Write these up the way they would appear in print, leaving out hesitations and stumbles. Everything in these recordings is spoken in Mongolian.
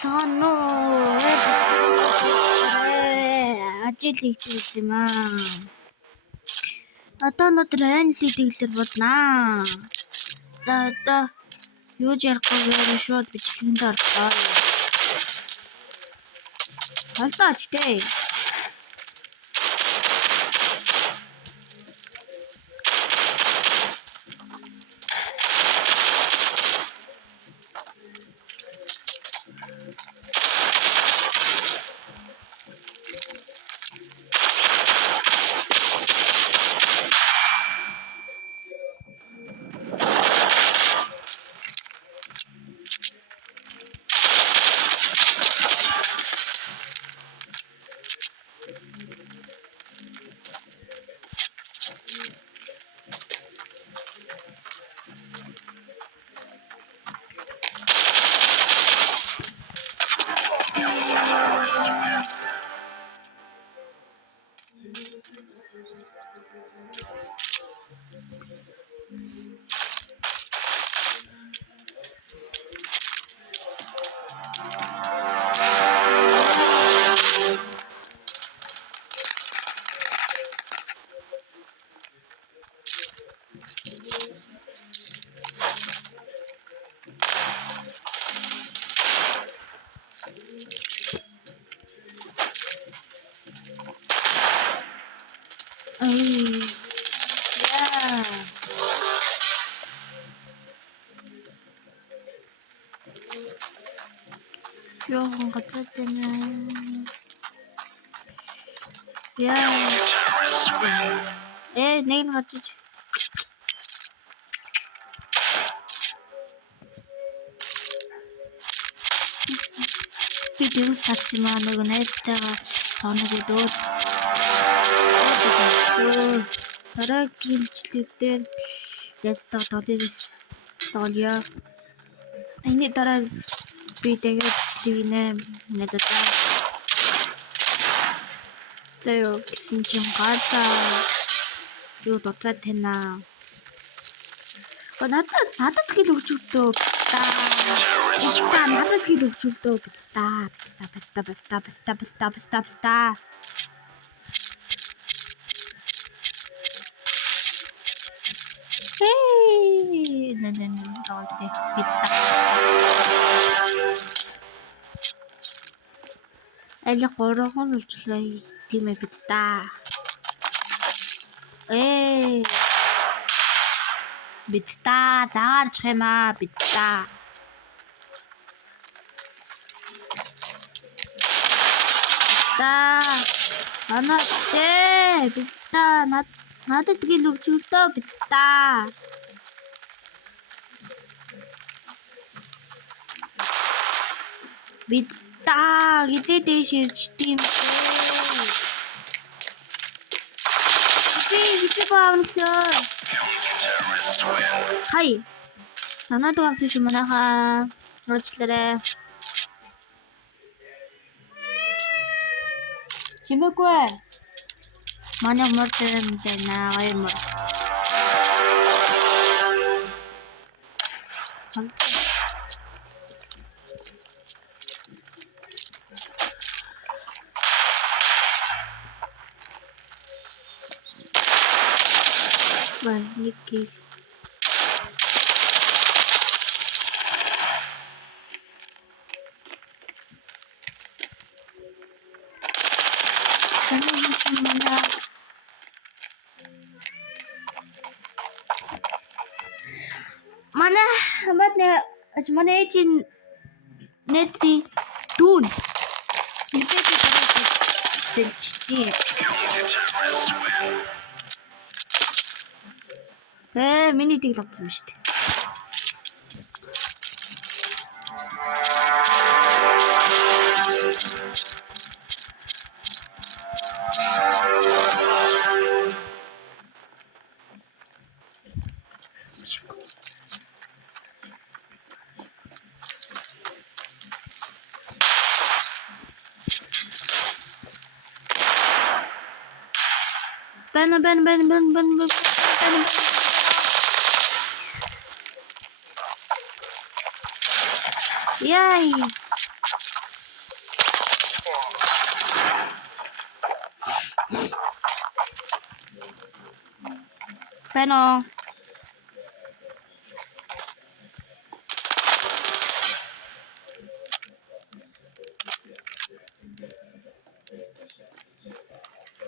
цаана ажил хийх юм аа. Одоо өнөөдөр англиний дэглэр боднаа. За одоо юу ярих шууд бичлэгэнд орлоо. Халтаач дээ. Yoon katanya. Neil katanya. Video startsman нэг найзтайгаа тооногдоод дараагийн жилээр ястаа толё. Энийг дараа би тэгээд тэгнэ надад. Тэё гэсэн чинь гата юу дотлаад тэнаа. Надад хэл өгчөлтөө надад хэл өгчөлтөө бста. Али горохон үлчлээ тийм ээ бста. Бста заарч юм аа бста. Надад гэл өгчөлтөө бста. Бста гэдэг дэш ирчтийм бэ. Хай. Надад авчих юм аа. Рочлаарэ. Чимээгүй. Манай мөрдөн дэнэ аймар. Ники. Mana ejin netsi dun. Миний дэг лавсан шүү дээ. Ben. Yay! Байна.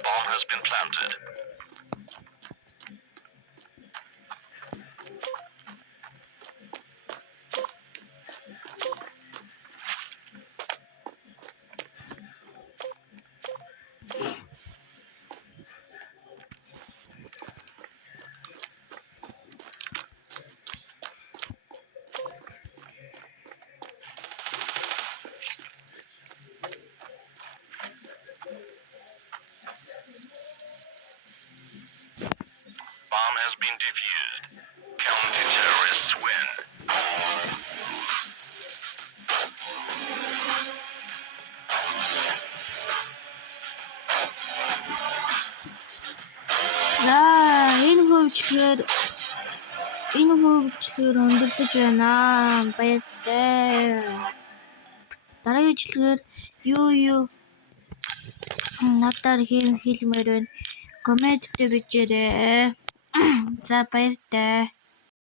Bomb has been planted. Bomb has been defused. Counter-terrorists win. Энэ хөвчлөөр өндөрдөж байна. Баяртай. Дараагийн хөвчлөөр юу надаар хэлмээр байна. Коммент дээр бичээрэй. За баяртай.